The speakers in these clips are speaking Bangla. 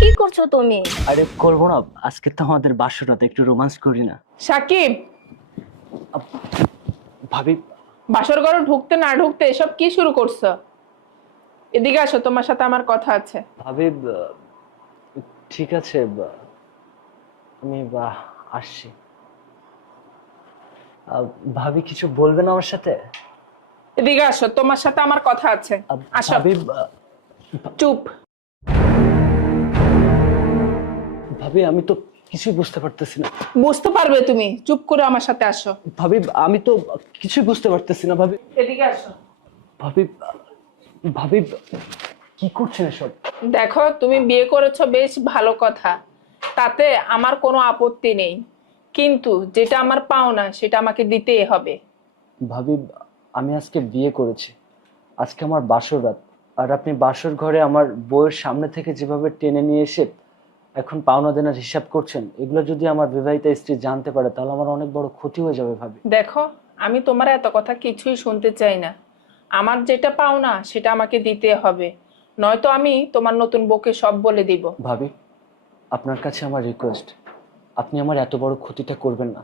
কি করছ তুমি? আরে করব না আজকে তো আমাদের বাসরাত একটু রোমান্স করি না। সাকিব! ভাবি। বাসর ঘরে ঢুকতে না ঢুকতে এসব কি শুরু করছ? এদিকে আসো তোমার সাথে আমার কথা আছে। ভাবি ঠিক আছে আমি বা- আসছি। আহ, ভাবি কিছু বলবেন আমার সাথে? এদিকে আসো তোমার সাথে আমার কথা আছে। আসো। চুপ। ভাবি আমি তো কিছুই বুঝতে পারতেছি না। বুঝতে পারবে তুমি। চুপ করে আমার সাথে আসো। ভাবি আমি তো কিছুই বুঝতে পারতেছি না ভাবি। এদিকে আসো। ভাবি ভাবি কি করছেন এসব? দেখো তুমি বিয়ে করেছ বেশ ভালো কথা। তাতে আমার কোনো আপত্তি নেই। কিন্তু যেটা আমার পাওনা সেটা আমাকে দিতেই হবে। ভাবি আমি আজকে বিয়ে করেছি। আজকে আমার বাসর রাত। আর আপনি বাসর ঘরে আমার বউয়ের সামনে থেকে যেভাবে টেনে নিয়ে এসে এখন পাওনা দেনার হিসাব করছেন এগুলো যদি আমার বিবাহিতা স্ত্রী জানতে পারে তাহলে আমার অনেক বড় ক্ষতি হয়ে যাবে ভাবি। দেখো আমি তোমার এত কথা কিছুই শুনতে চাই না। আমার যেটা পাওনা সেটা আমাকে দিতে হবে। নয়তো আমি তোমার নতুন বউকে সব বলে দিব। ভাবি আপনার কাছে আমার রিকোয়েস্ট আপনি আমার এত বড় ক্ষতিটা করবেন না।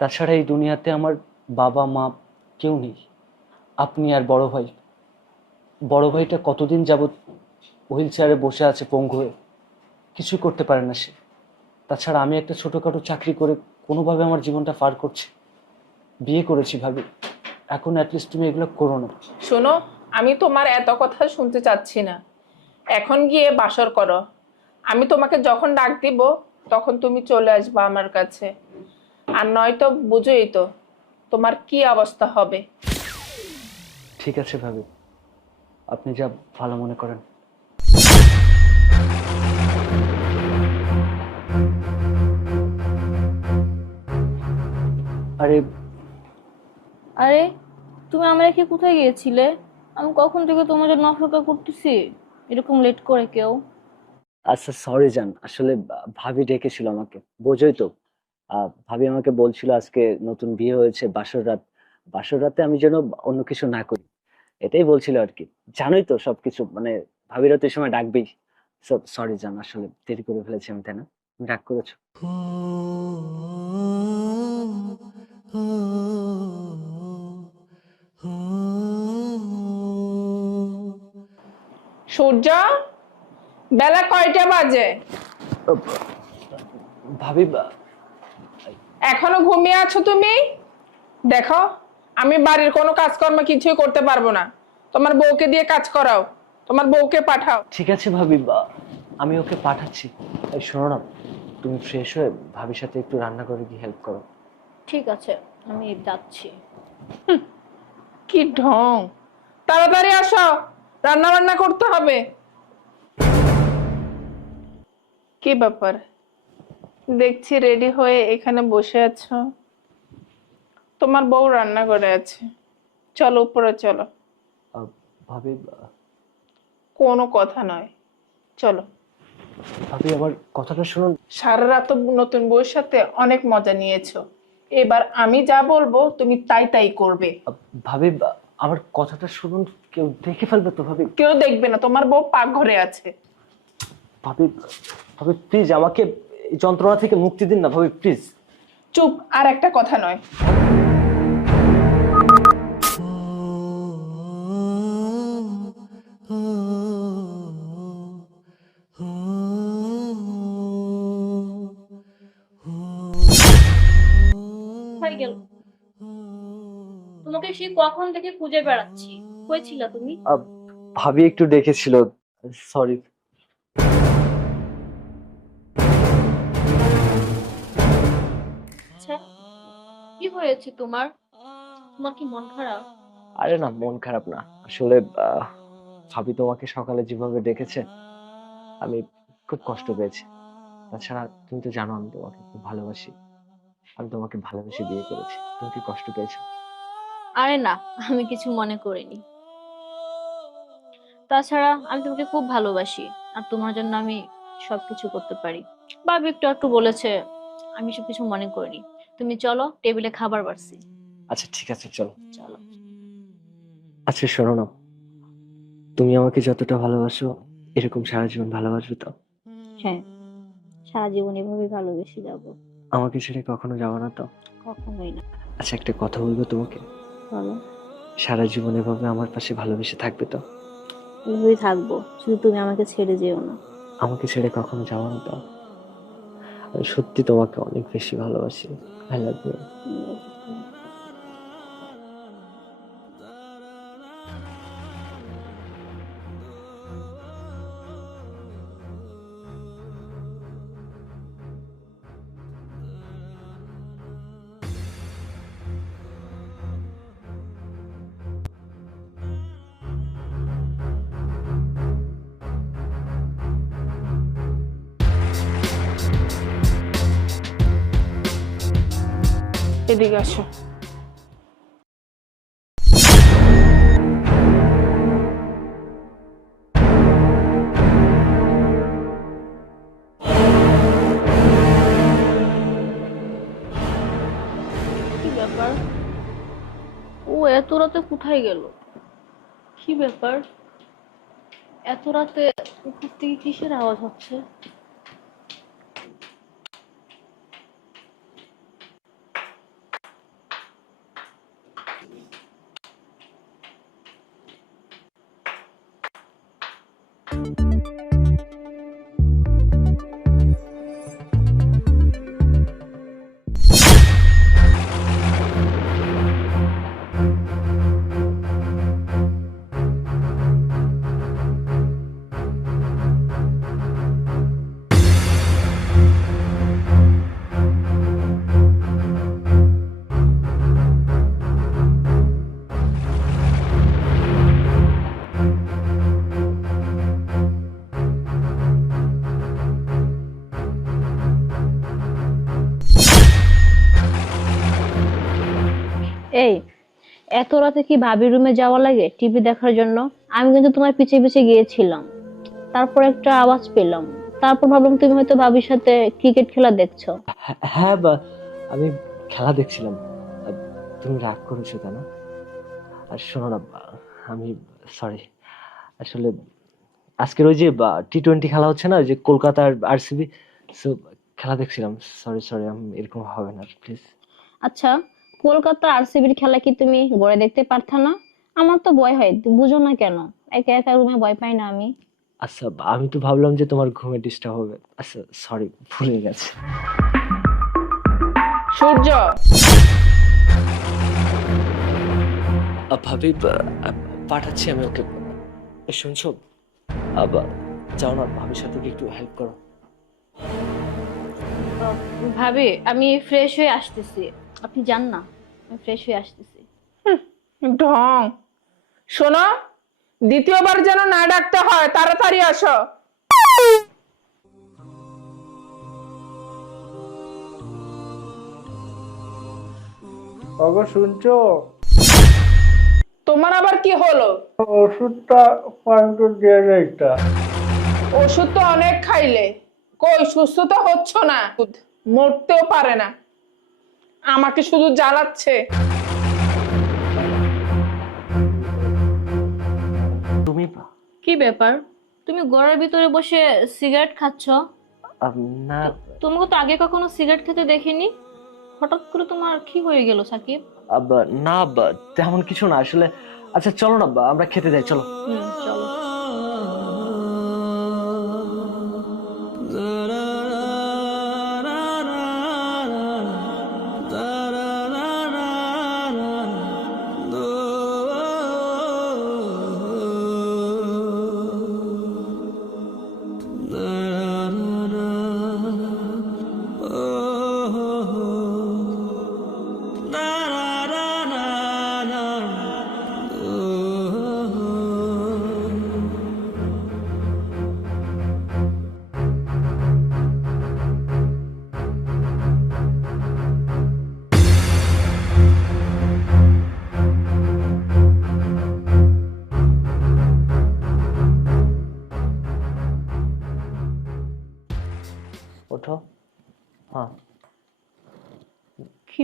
তাছাড়া এই দুনিয়াতে আমার বাবা মা কেউ নেই। আপনি আর বড় ভাই। বড় ভাইটা কতদিন যাবৎ হুইল চেয়ারে বসে আছে পঙ্গু হয়ে? কিছু করতে পারে না সে। তাছাড়া আমি একটা ছোটোখাটো চাকরি করে কোনোভাবে আমার জীবনটা পার করছি। বিয়ে করেছি ভাবি। এখন অ্যাটলিস্ট তুমি এগুলো করো না। শোনো আমি তোমার এত কথা শুনতে চাচ্ছি না। এখন গিয়ে বাসর করো। আমি তোমাকে যখন ডাক দিব তখন তুমি চলে আসবা আমার কাছে। আর নয়তো বুঝোই তো তোমার কি অবস্থা হবে। ঠিক আছে ভাবি। আপনি যা ভালো মনে করেন। আরে আরে তুমি আমরা রেখে কোথায় গিয়েছিলে? আমি কখন থেকে তোমার জন্য অপেক্ষা করতেছি? এরকম লেট করে কেউ? আচ্ছা সরি জান আসলে ভাবি ডেকেছিল আমাকে। বোঝোই তো আহ, ভাবি আমাকে বলছিল আজকে নতুন বিয়ে হয়েছে বাসর রাত। বাসর রাতে আমি যেন অন্য কিছু না করি। এটাই বলছিল আর কি জানোই তো সবকিছু মানে ভাবিরা তো এই সময় ডাকবেই। সরি জান আসলে দেরি করে ফেলেছি আমি তাই না? তুমি রাগ করেছ। সূর্য বেলা কয়টা বাজে? ভাবি বা- এখনও ঘুমিয়ে আছো তুমি? দেখো আমি বাড়ির কোনো কাজকর্ম কিছুই করতে পারব না। তোমার বউকে দিয়ে কাজ করাও তোমার বউকে পাঠাও। ঠিক আছে ভাবি বা- আমি ওকে পাঠাচ্ছি। এই শোনো না তুমি ফ্রেশ হয়ে ভাবির সাথে একটু রান্না করে গিয়ে হেল্প করো। ঠিক আছে আমি যাচ্ছি। কি ঢং। তাড়াতাড়ি আসো। রান্না বান্না করতে হবে। কি ব্যাপার? দেখছি রেডি হয়ে এখানে বসে আছো। তোমার বউ রান্না করে আছে। চলো উপরে চলো। ভাবি বা- কোনো কথা নয়। চলো। ভাবি আমার কথাটা শুনুন। সারা রাত নতুন বউয়ের সাথে অনেক মজা নিয়েছো। এবার আমি যা বলব তুমি তাই তাই করবে। ভাবি বা- আমার কথাটা শুনুন কেউ দেখে ফেলবে তো ভাবি। কেউ দেখবে না তোমার বউ পাকঘরে আছে। ভাবি ভাবি প্লিজ আমাকে এই যন্ত্রণা থেকে মুক্তি দিন না ভাবি প্লিজ চুপ আর একটা কথা নয়। হয়ে গেল। তোমাকে সে কখন থেকে খুঁজে বেড়াচ্ছি? কই ছিলা তুমি ভাবি একটু ডেকেছিল সরি আচ্ছা কি হয়েছে তোমার? তোমার কি মন খারাপ? আরে না মন খারাপ না। আসলে ভাবি তোমাকে সকালে যেভাবে ডেকেছে আমি খুব কষ্ট পেয়েছি। তাছাড়া তুমি তো জানো আমি তোমাকে খুব ভালোবাসি। আমি তোমাকে ভালোবেসে বিয়ে করেছি। তুমি কি কষ্ট পেয়েছ? আরে না আমি কিছু মনে করিনি। তাছাড়া আমি তোমাকে খুব ভালোবাসি আর তোমার জন্য আমি সবকিছু করতে পারি। বাবু একটু একটু বলেছে আমি সব কিছু মনে করিনি। তুমি চলো টেবিলে খাবার বাড়ছি। আচ্ছা ঠিক আছে চলো। চলো। আচ্ছা শোনো না। তুমি আমাকে যতটা ভালোবাসো এরকম সারা জীবন ভালোবাসবে তো? হ্যাঁ সারা জীবন এভাবে ভালোবেসে যাব। আমাকে ছেড়ে কখনো যাব না তো? কখনোই না। আচ্ছা একটা কথা বলব তোমাকে। বলো সারা জীবন এভাবে আমার পাশে ভালোবেসে থাকবে তো? এভাবেই থাকব। শুধু তুমি আমাকে ছেড়ে যেও না। আমাকে ছেড়ে কখনো যাওয়া না তো? আমি সত্যি তোমাকে অনেক বেশি ভালোবাসি। আই লাভ ইউ এদিকে আসো। ব্যাপার? ও এত রাতে কোথায় গেল? কি ব্যাপার? এত রাতে উপর থেকে কিসের আওয়াজ হচ্ছে? you এই এত রাতে কি ভাবি রুমে যাওয়া লাগে টিভি দেখার জন্য? আমি কিন্তু তোমার পিছে পিছে গিয়েছিলাম। তারপর একটা আওয়াজ পেলাম। তারপর ভাবলাম তুমি হয়তো ভাবির সাথে ক্রিকেট খেলা দেখছ। হ্যাঁ বা আমি খেলা দেখছিলাম। তুমি রাগ করেছ তাই না আর শোনো না আমি সরি আসলে আজকের ওই যে টি টোয়েন্টি খেলা হচ্ছে না ওই যে কলকাতার আরসিবি সো খেলা দেখছিলাম। সরি সরি আমি এরকম হবে না প্লিজ আচ্ছা কলকাতা আরসিবির খেলা কি তুমি ঘরে দেখতে পারতা না? আমার তো ভয় হয় বুঝো না কেন? একা একা রুমে ভয় পাই না আমি। আচ্ছা আমি তো ভাবলাম যে তোমার ঘুমে ডিস্টার্ব হবে। আচ্ছা সরি ভুলে গেছে। সূর্য! ভাবি পাঠাচ্ছি আমি ওকে। শুনছো? আবার যাও না ভাবির সাথে একটু হেল্প করো। ভাবি আমি ফ্রেশ হয়ে আসতেছি। আপনি যান না আমি ফ্রেশ হয়ে আসতেছি। ঢং। শোনো দ্বিতীয়বার যেন না ডাকতে হয় তাড়াতাড়ি আসো। ওগো শুনছো? তোমার আবার কি হলো? ওষুধটা পয়েন্ট দিয়ে যায় ওষুধ তো অনেক খাইলে। কই সুস্থ তো হচ্ছ না? মরতেও পারে না। আমাকে শুধু জ্বালাচ্ছে। তুমি কি ব্যাপার? তুমি ঘরের ভিতরে বসে সিগারেট খাচ্ছ? না। তোমাকে তো আগে কখনো সিগারেট খেতে দেখিনি। হঠাৎ করে তোমার কি হয়ে গেল সাকিব? আব- না তেমন কিছু না। আসলে আচ্ছা চলো না আমরা খেতে যাই চলো। চলো।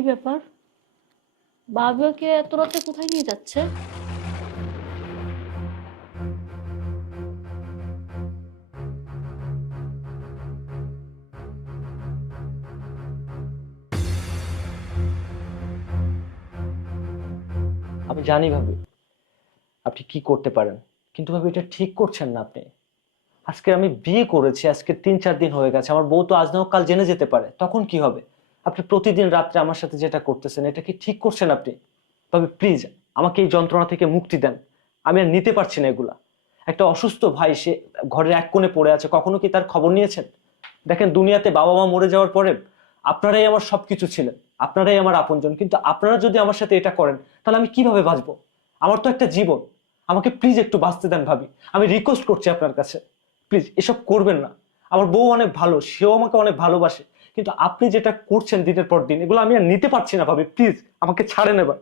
ব্যাপার? বাবুকে এত রাতে কোথায় নিয়ে যাচ্ছে? আমি জানি ভাবি, আপনি কি করতে পারেন, কিন্তু ভাবি এটা ঠিক করছেন না আপনি। আজকে আমি বিয়ে করেছি, আজকে তিন চার দিন হয়ে গেছে, আমার বউ তো আজ না কাল জেনে যেতে পারে, তখন কি হবে? আপনি প্রতিদিন রাত্রে আমার সাথে যেটা করতেছেন, এটা কি ঠিক করছেন আপনি? তবে প্লিজ আমাকে এই যন্ত্রণা থেকে মুক্তি দেন। আমি আর নিতে পারছি না এগুলা। একটা অসুস্থ ভাই, সে ঘরের এক কোণে পড়ে আছে, কখনো কি তার খবর নিয়েছেন? দেখেন, দুনিয়াতে বাবা মা মরে যাওয়ার পরে আপনারাই আমার সবকিছু ছিলেন, আপনারাই আমার আপনজন। কিন্তু আপনারা যদি আমার সাথে এটা করেন, তাহলে আমি কীভাবে বাঁচবো? আমার তো একটা জীবন। আমাকে প্লিজ একটু বাঁচতে দেন ভাবি। আমি রিকোয়েস্ট করছি আপনার কাছে। প্লিজ এসব করবেন না। আমার বউ অনেক ভালো, সেও আমাকে অনেক ভালোবাসে। কিন্তু আপনি যেটা করছেন দিনের পর দিন এগুলো আমি আর নিতে পারছি না ভাবি। প্লিজ আমাকে ছাড়েন এবার।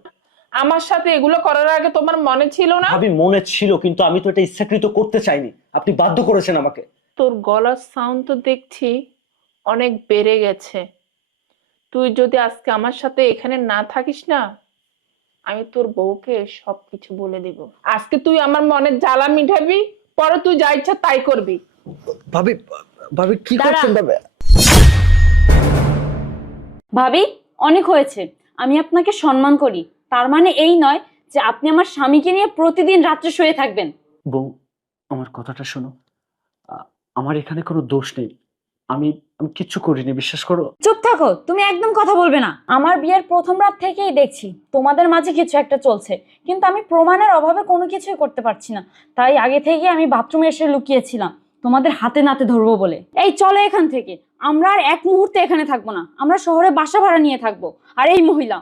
আমার সাথে এগুলো করার আগে তোমার মনে ছিল না? ভাবি মনে ছিল কিন্তু আমি তো এটা ইচ্ছাকৃত করতে চাইনি। আপনি বাধ্য করেছেন আমাকে। তোর গলার সাউন্ড তো দেখছি অনেক বেড়ে গেছে। তুই যদি আজকে আমার সাথে এখানে না থাকিস না আমি তোর বউকে সবকিছু বলে দেব। আজকে তুই আমার মনের জ্বালা মিটাবি পরে তুই যা ইচ্ছা তাই করবি। ভাবি ভাবি কি করছেন ভাবি? ভাবি অনেক হয়েছে। আমি আপনাকে সম্মান করি। তার মানে এই নয় যে আপনি আমার স্বামীকে নিয়ে প্রতিদিন রাত্রে শুয়ে থাকবেন। বউ আমার কথাটা শোনো। আমার এখানে কোনো দোষ নেই। আমি আমি কিচ্ছু করিনি বিশ্বাস করো। চুপ থাকো তুমি একদম কথা বলবে না। আমার বিয়ের প্রথম রাত থেকেই দেখছি তোমাদের মাঝে কিছু একটা চলছে। কিন্তু আমি প্রমাণের অভাবে কোনো কিছুই করতে পারছি না। তাই আগে থেকে আমি বাথরুমে এসে লুকিয়েছিলাম। তোমাদের হাতে নাতে ধরবো বলে। এই চলো এখান থেকে। আমরা আর এক মুহূর্তে এখানে থাকব না। আমরা শহরে বাসা ভাড়া নিয়ে থাকব। আর এই মহিলা।